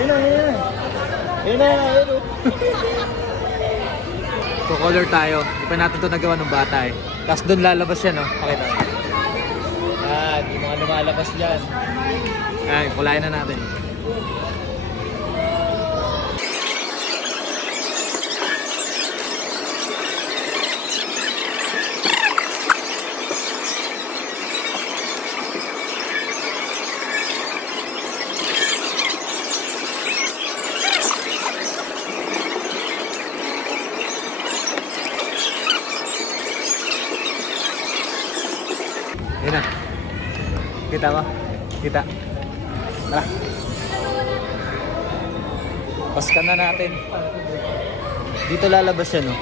Ayun na, ayun na. Ayun na, ayun o. Kukolor tayo. Hindi pa natin ito nagawa ng bata eh. Tapos doon lalabas yan, no? Pakita. Yan, yung mga lumalabas dyan. Ay, kulayan na natin. Yun na. Kita mo? Kita. Tara. Paskan na natin. Dito lalabas yan, no?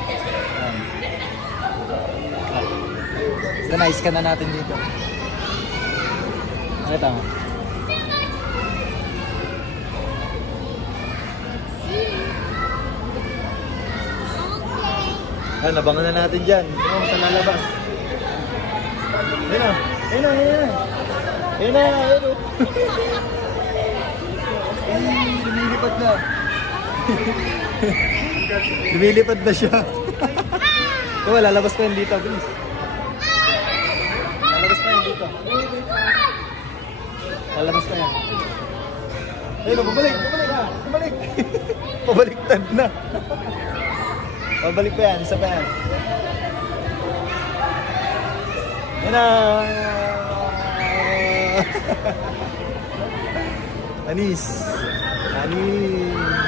Ito na, iskan na natin dito. Nakita mo? Yan, nabangan na natin dyan. Ito mo, saan lalabas? Ayun na, ayun na, ayun na. Ayun na, ayun o. Ay, lumilipad na. Lumilipad na siya. Ito ba, lalabas pa yan dito, please. Lalabas pa yan dito. Lalabas pa yan. Ayun o, pabalik, pabalik ha. Pabalik. Pabaliktad na. Pabalik pa yan, isa pa yan. Ayun na. Anis. Anis.